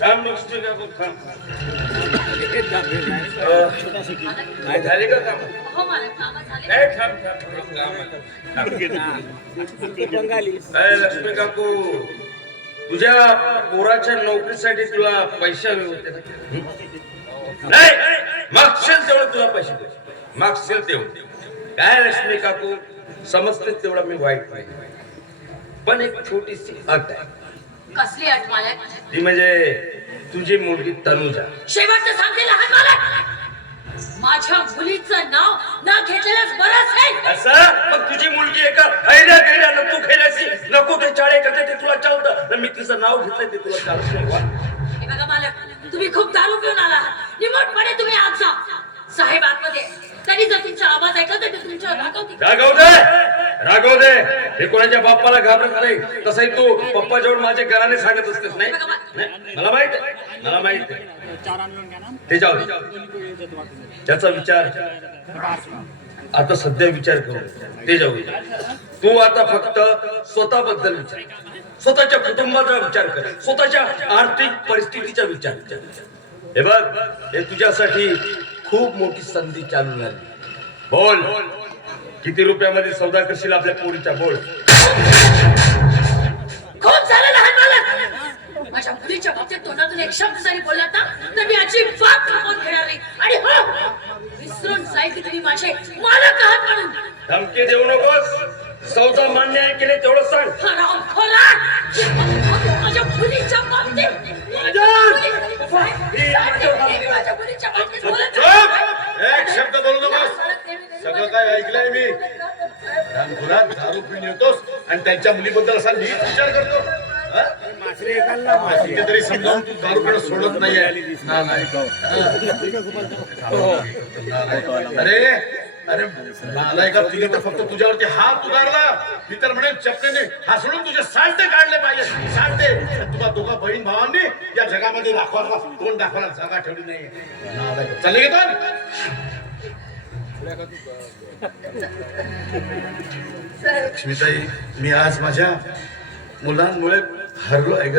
थांब नुसते का बघ थांब. झाले का काम? हो मला कामं झाले. नाही थांब थांब थोडं काम आहे. लक्ष्मी काकू तुझ्या पोराच्या नोकरीसाठी तुला पैसे हवे होते ना? नाही मागशील तेवढं तुला पैसे दे. मागशील तेवढं काय लक्ष्मी काकू समजते तेवढा मी वाईट नाही पण एक छोटीशी अट आहे. कसली अट मालक? ती म्हणजे तुझी मुलगी तनुजा. शेवटचं सांगते लहान मालक, माझ्या मुलीचं नाव न घेतलेलंच बरंच आहे. असं मग तुझी मुलगी एका ऐड्या गैड्या तू खेळायची नको ते चाळे करते ते तुला चालतं तर मी तिचं नाव घेतलंय ते तुला चालत नाही. हे बघा मालक, तुम्ही खूप दारू पिऊन आला. निमटपणे तुम्ही आत जा. साहेब आतमध्ये तरी जर तुमचा आवाज ऐकला तर ते तुमच्यावर रागवतील. रागव दे हे कोणाच्या बाप्पाला घाबरत नाही. तसंही तू पप्पाजवळ माझे घराने सांगत असतेस नाही. मला माहित आहे ते जाऊ दे. त्याचा विचार आता सध्या विचार करू ते जाऊ दे. तू आता फक्त स्वतःबद्दल विचार, स्वतःच्या कुटुंबाचा विचार कर, स्वतःच्या आर्थिक परिस्थितीचा विचार कर. हे बघ हे तुझ्यासाठी खूप मोठी संधी चालू झाली. बोल किती रुपयामध्ये सौदा करशील आपल्या पोरीचा? बोल. खूप झालं लहान मालक. माझ्या मुलीच्या बाबतीत तोंडातून एक शब्द जरी बोललात ना तर मी अजिबात थांबून घेणार नाही. आणि हो विसरून जाईल की तुम्ही माझे मालक आहात म्हणून. धमकी देऊ नकोस. सौदा मान्य आहे की नाही तेवढं सांग. हराम खोला माझ्या मुलीच्या बाबतीत एक शब्द बोलू नकोस. सगळं काय ऐकलंय मी. रामखोरात दारू पिऊन येतोस आणि त्यांच्या मुलीबद्दल असा नीट विचार करतो. तरी समजावून तू दारू पिणं सोडत नाहीये. अरे अरे नालायका तिने तर फक्त तुझ्यावरती हात उगारला. मी तर म्हणेन चपलेने हासडून तुझे साल्टे काढले पाहिजे. साल्टे तुला दोघा बहीण भावांनी या जगामध्ये दाखवायला तोंड दाखवायला जागा ठेवली नाही. चालले घेतो लक्ष्मीताई. मी आज माझ्या मुलांमुळे हरलो आहे ग.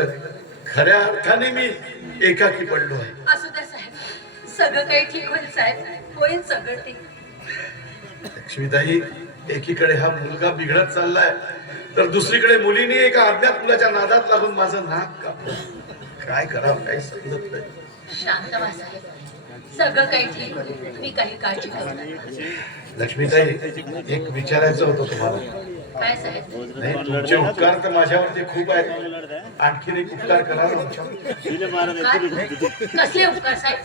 खऱ्या अर्थाने मी एकाकी पडलो आहे. असू द्या साहेब, सगळं काही ठीक होईल साहेब. होईल सगळं ठीक. लक्ष्मीताई एकीकडे हा मुलगा बिघडत चाललाय तर दुसरीकडे मुलीने एका अज्ञात मुलाच्या नादात लागून माझं नाक कापलं. काय करावं काही समजत नाही. शांत व्हा साहेब, सगळं काही ठीक होईल. तुम्ही काही काळजी करू नका. लक्ष्मीताई एक विचारायचं होतं तुम्हाला. काय साहेब? नाही तुमचे उपकार तर माझ्यावरती खूप आहेत. आणखीन एक उपकार करा ना. कसले उपकार साहेब?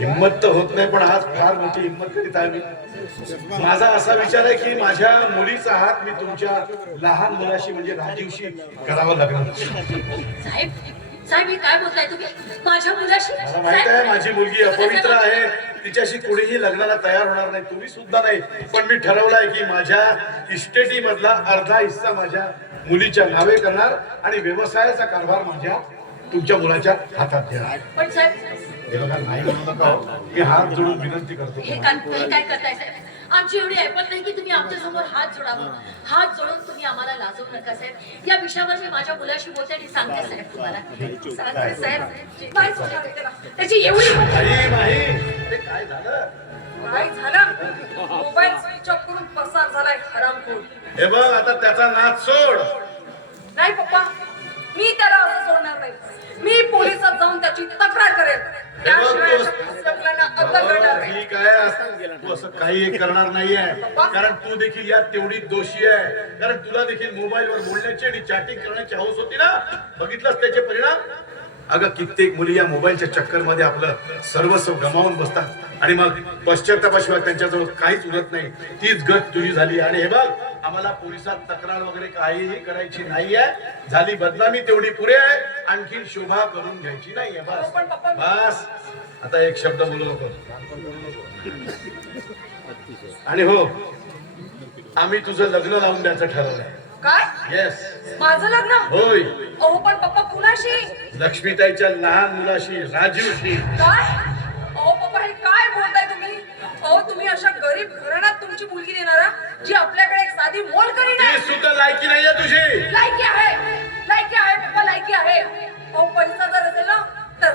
हिंमत तर होत नाही पण आज फार मोठी हिंमत करीत आहे मी. माझा असा विचार आहे की माझ्या मुलीचा हात मी तुमच्या लहान मुलाशी म्हणजे राजीवशी करावं लागणार. साहेब साहेब हे काय बोलताय तुम्ही माझ्या मुलाशी? मला माहित आहे माझी मुलगी अपवित्र आहे. तिच्याशी कोणीही लग्नाला तयार होणार नाही. तुम्ही सुद्धा नाही. पण मी ठरवलंय की माझ्या इस्टेटी मधला अर्धा हिस्सा माझ्या मुलीच्या नावे करणार आणि व्यवसायाचा कारभार माझ्या तुमच्या मुलाच्या हातात देणार. पण साहेब हे बघा नाही म्हणू नका. मी हात जोडून विनंती करतो. हे काय करताय साहेब? आमची एवढी ऐपत नाही की तुम्ही आमच्या समोर हात जोडावा. हात जोडून तुम्ही आम्हाला लाजवू नका साहेब. या विषयावर मी माझ्या मुलाशी बोलते आणि सांगते साहेब तुम्हाला. सांगते साहेब त्याची एवढी काय झालं? काय झालं? मोबाईल स्विच ऑफ करून पसार झालाय हरामखोर. हे बघ आता त्याचा नाद सोड. नाही पप्पा, मी त्याला असं सोडणार नाही. मी पोलिसात जाऊन त्याची तक्रार करेल. त्याशिवाय अशा पुस्तकांना अद्दल करणार नाही. ठीक आहे तू असं काही करणार नाहीये. कारण तू देखील यात तेवढी दोषी आहे. कारण तुला देखील मोबाईलवर बोलण्याची आणि चॅटिंग करण्याची हौस होती ना. बघितलंस त्याचे परिणाम. अगं कित्येक मुली या मोबाईलच्या चक्कर मध्ये आपलं सर्वस्व गमावून बसतात आणि मग पश्चातापाशिवाय त्यांच्याजवळ काहीच उरत नाही. तीच गत तुझी झाली. आणि हे बघ आम्हाला पोलिसात तक्रार वगैरे काहीही करायची नाहीये. झाली बदनामी तेवढी पुरे आहे. आणखी शोभा करून घ्यायची नाहीये. बस बस आता एक शब्द बोलू नको. आणि हो आम्ही तुझं लग्न लावून द्यायचं ठरवलंय. काय? येस माझं लग्न? होय. अहो पण पप्पा कुणाशी? लक्ष्मीताईच्या लहान मुलाशी राजीवशी. काय? अहो पप्पा हे काय बोलताय तुम्ही? अहो तुम्ही अशा गरीब घराण्यात तुमची मुलगी देणारा जी आपल्याकडे एक साधी मोल करीन. ती सुद्धा लायकी नाहीये तुझी. लायकी आहे पप्पा, लायकी आहे. अहो पैसा जर असेल ना तर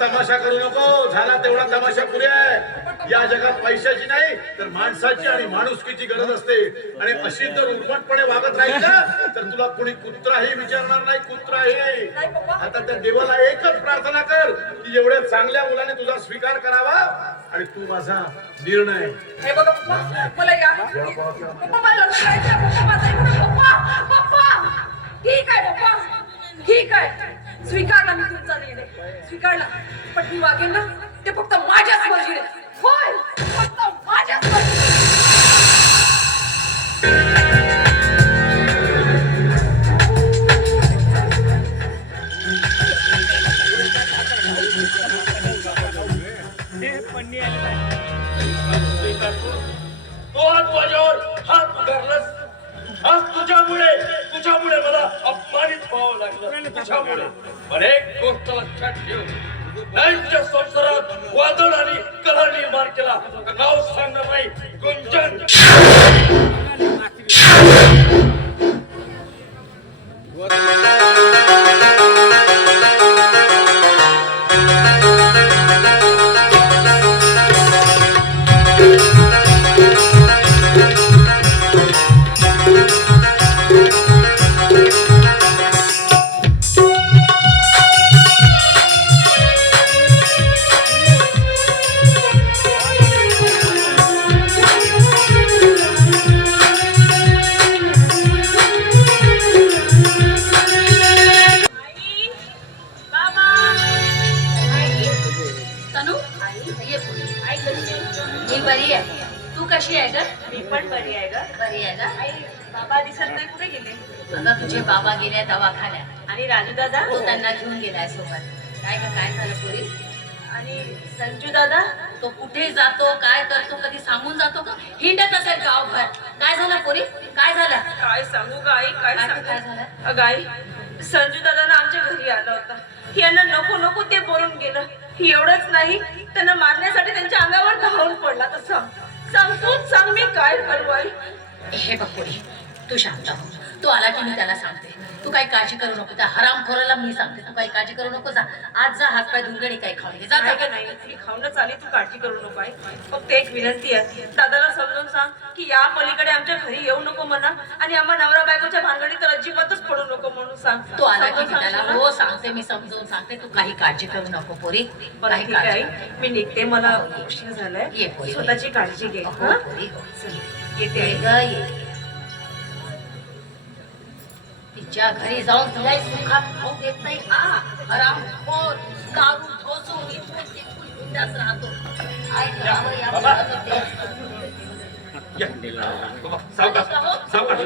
तमाशा करू नको. झाला तेवढा तमाशा पुरे आहे. या जगात पैशाची नाही तर माणसाची आणि माणुसकीची गरज असते. आणि अशी जर उर्मटपणे वागत राहील ना तर तुला कोणी कुत्राही विचारणार नाही. कुत्राही. आता त्या देवाला एकच प्रार्थना कर की एवढ्या चांगल्या मुलाने तुझा स्वीकार करावा आणि तू माझा निर्णय. हे बघा पप्पा, मला या पप्पा, मला जायचं. पप्पा, माझा ऐकून पप्पा. पप्पा, ठीक आहे पप्पा, ठीक आहे. स्वीकारला मी तुमचा निर्णय, स्वीकारला. पण मी वागेन ना ते फक्त माझ्याच मर्जीने. होय, फक्त माझ्याच मर्जीने. तो आज माझ्यावर हात उगारलास. आज तुझ्यामुळे मला अपमानित व्हावं लागलं. तुझ्यामुळे. पण एक गोष्ट लक्षात ठेव, नाही तुझ्या संसारात वादळ आणि कलह निर्माण केला तर नाव सांगणार नाही. गुंजन. तनु, ये पुढे. मी बरी आहे. तू कशी आहे ग? मी पण बरी आहे ग. बरी आहे ना? आई, बाबा दिसत नाही, कुठे गेले? अगं तुझे बाबा गेले दवाखान्यात. आणि राजू दादा तो त्यांना घेऊन गेलाय सोबत. काय ग, काय झालं पोरी? आणि संजू दादा तो कुठे जातो, काय करतो, कधी सांगून जातो का? हिंडत असेल गावभर. काय झालं पोरी? काय झालं? काय सांगू ग आई, काय काय सांगू? झालं? अगं आई, संजू दादा ना आमच्या घरी आला होता. यांना नको नको ते बोलून गेलं. एवढंच नाही, त्यांना मारण्यासाठी त्यांच्या अंगावर धावून पडला. तर सांग मी काय करू आई? हे बघ पोरी, तू शांत हो. तू आला की मी त्याला सांगते. तू काही काळजी करू नको. त्या हरामखोराला मी सांगते, तू काही काळजी करू नको. जा आज जा, हात पाय धुंगणी काही खाऊन घे. जा नाही जा. ग, नाही, मी खाऊनच आली, तू काळजी करू नको आई. फक्त एक विनंती आहे, दादाला समजून सांग की या पलीकडे आमच्या घरी येऊ नको म्हणा. आणि आम्हा नवरा बायकोच्या भानगडीत तर अजिबातच पडू नको म्हणून सांग. तू आला की समजून मी त्याला सांगशील ना? हो सांगते, मी समजून सांगते. तू काही काळजी करू नको पोरी. बरं, काही ठीक आहे काळजी आई. करू मी निघते, मला उशीर ये झालाय. पोरी. स्वतःची काळजी घे. नको. हं? हो पोरी, हो. चल, येते ये आई. ग, ये. तिच्या घरी जाऊन तुला सुखात खाऊ देत नाही. हा हरामखोर, दारू ढोसून इथून तिथून हिंडत राहतो. काय करावं या मुलाचं ते. सावकाश. सावकाश.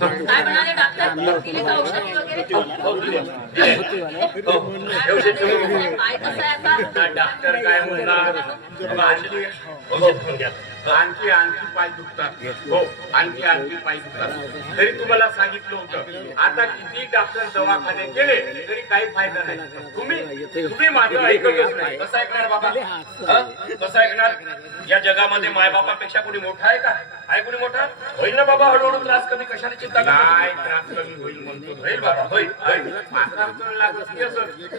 काय म्हणाले डॉक्टर? दिली का औषधी वगैरे? पाय कसा आहे आता? डॉक्टर काय म्हणणार? आणखी पाय दुखतात. हो, आणखी पाय दुखतात. तरी तुम्हाला सांगितलं होतं, आता किती डॉक्टर दवाखाने केले तरी काही फायदा नाही. तुम्ही माझं ऐकतच नाही. कसं ऐकणार बाबा? कसं ऐकणार? या जगामध्ये मायबापापेक्षा कोणी मोठा आहे का? आहे कोणी मोठा? होईल ना बाबा, हळूहळू त्रास कमी. कशाने चिंता काय त्रास कमी होईल म्हणतो? होईल बाबा, होईल.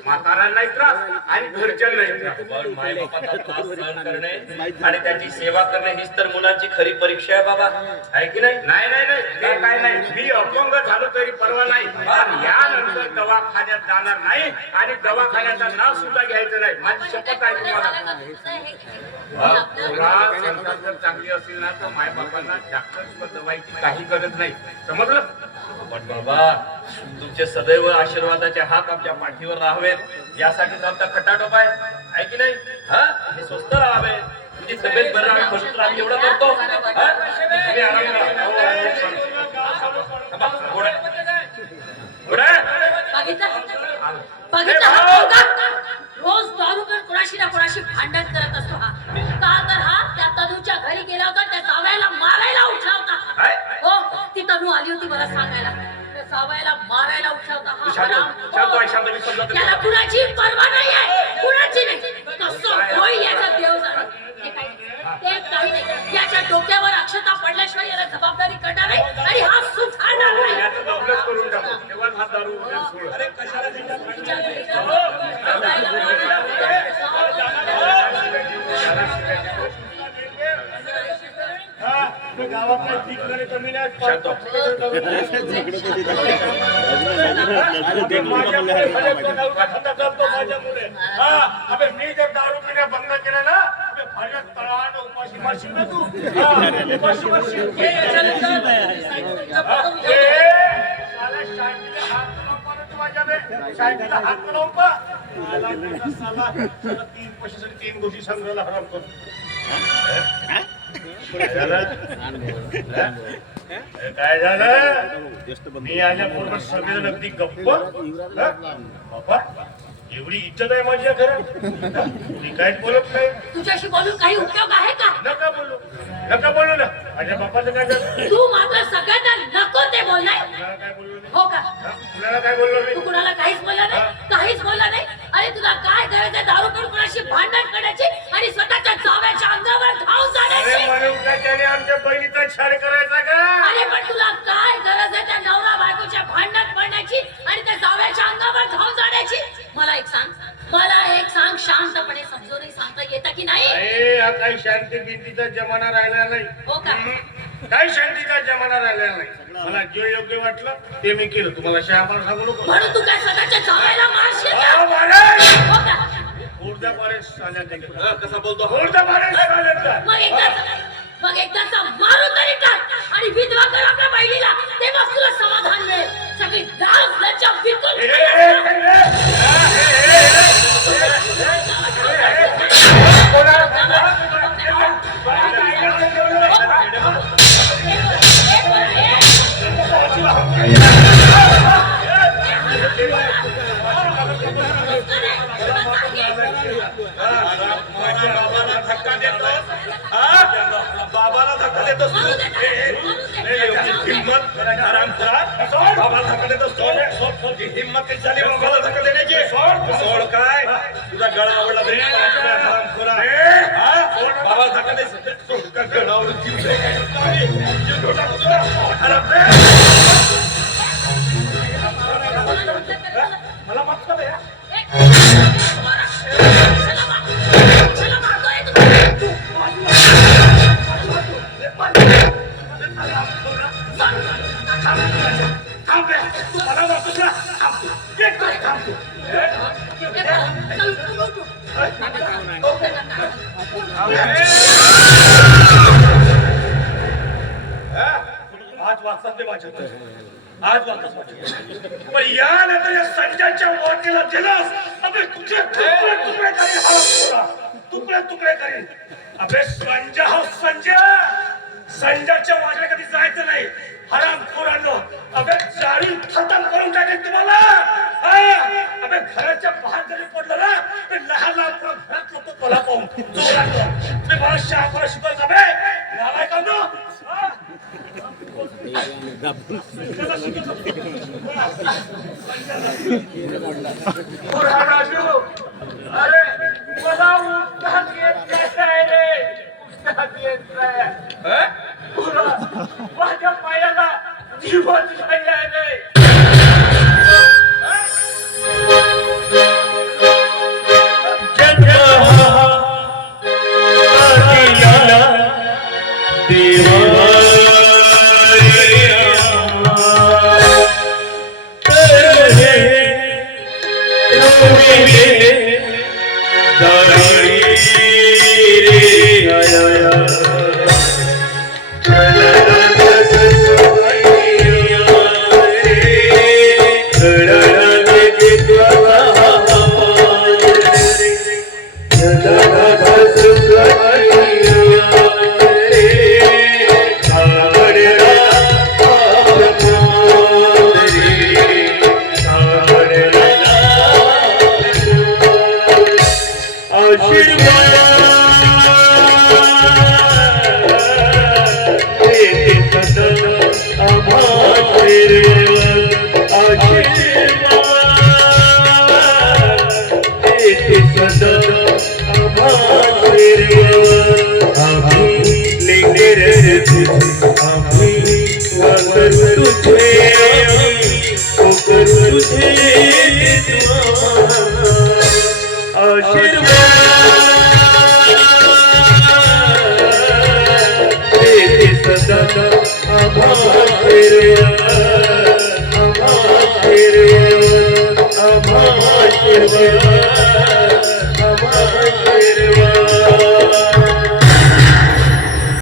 म्हातारा नाही त्रास आणि घरच्या नाही त्रास. पण मायबापाचा त्रास सहन करणे आणि त्याची सेवा करणे हीच तर मुलांची खरी परीक्षा आहे बाबा. आहे की नाही? नाही नाही नाही, ते काय नाही. मी अपंग झालो तरी परवा नाही. पण यानंतर दवाखान्यात जाणार नाही आणि दवाखान्याचा नाव सुद्धा घ्यायचं नाही. माझी शपथ आहे तुम्हाला. संसार जर चांगली असेल ना तर मायबापांना डॉक्टर दवाईची काही गरज नाही. समजलं? पण बाबा, तुमचे सदैव आशीर्वादाचे हात आमच्या पाठीवर राहावेत यासाठी आमचा खटाटोप आहे की नाही? हा, हे स्वस्त राहावे. तुझी तब्येत बरं राहावी, मजबूत राहावी एवढं करतो. हा? तुम्ही आराम करा. घोडा. घोडा. बघितलं हा पोरगा? रोज दारू पण कोणाशी ना कोणाशी भांडण करत असतो हा. का तर हा त्या तनूच्या घरी गेला होता, त्या जावयाला मारायला उठला होता. हो, ती तनू आली होती मला सांगायला. त्या जावयाला मारायला उठला होता हा हराम. याला कुणाची पर्वा नाहीये, कुणाची नाही. कसं होईल याचा देव जाणे. ते काही नाही. याच्या डोक्यावर अक्षता पडल्याशिवाय याला जबाबदारी करणार नाही आणि हा सुधारणार नाही. याचं दौलत करून टाकू. तेव्हा हा दारू वगैरे सोड. तिच्या घरी जाऊन शांत व्हा. मी जर दारू पिण्या बंद केलं ना माझ्या तळानं उपाशी मारशील ना तू. उपाशी मारशील. साला शांतीला हात लावून पाहा तू माझ्या बे. शांतीला हात लावून पहा. साला 3 पैशासाठी 3 गोष्टी संग्रहाला हराम करतो. काय झालं मी आल्याबरोबर सगळेजण अगदी गप्प. बाबा एवढी इज्जत आहे माझ्या घरात मी काहीच बोलत नाही. तुझ्याशी बोलून काही उपयोग आहे का? नका बोलू ना. माझ्या बापाचं काय झालं? तू मात्र सगळ्यांना नको ते बोललाय. कुणाला काय बोललो नाही? हो का? कुणाला काय बोललो तू नाही? कुणाला काहीच बोलला नाही, काहीच बोलला नाही. अरे तुला काय गरज आहे दारू पिऊन कोणाशी भांडण करण्याची आणि स्वतःच्या जावयाच्या अंगावर धाव अरे जाण्याची? म्हणून काय त्याने आमच्या बहिणीचा छळ करायचा का? अरे पण तुला काय गरज आहे त्या नवरा बायकोच्या भांडणात पडण्याची आणि त्या जावयाच्या अंगावर धाव जाण्याची? मला एक सांग शांतपणे समजून सांगता येतं की नाही? अरे हा काही शांती भीतीचा जमाना राहिला नाही. हो का? काही शांतीचा जमाना राहिला नाही. मला जे योग्य वाटलं ते मी केलं. तुम्हाला शहापार सांगू नको. म्हणून तू काय स्वतःच्या जावयाला मारशील का? अहो, महाराज! हो का? हुरदा पारे साल्याचा. कसा बोलतो हुरदा पारे साल्याचा. मग एकदाचा मारून तरी टाक आणि विधवा कर आपल्या बहिणीला, तेव्हा तुला समाधान मिळेल. सगळी लाज लज्जा विकून बाबाला धक्का देतोस तू? हिम्मत बाबाला धक्का देतोस तू? हिम्मत कशी झाली बाबाला धक्का देण्याची? सोड काय तुझा गळा आवडला तरी हरामखोरा. बाबाला धक्का दे. सोड का गळावर जीव दे. जीव ठेवू टाकू तुला. मला माफ कर या. आज वाचतात ते वाचत आज वाचत पण यानंतर या संजयच्या वाटेला गेलास अबे तुझे तुकडे करीन तुकडे करीन. अबे संजय हा संजयच्या वाटेला कधी जायचं नाही. हरामखोरांनो अबे जाळी खतम करून टाकेल तुम्हाला. अबे घराच्या बाहेर जरी पडलं ना तर लहान घरात लोक मला पाहून तुम्ही मला शहापणा शिकवायचं अबे नालायकांनो. अरे मला उत्साहात येत नाही रे. उत्साहात येत नाही. माझ्या पायाला जीवन नाही आहे रे. आशीर्वाद आशीर्वाद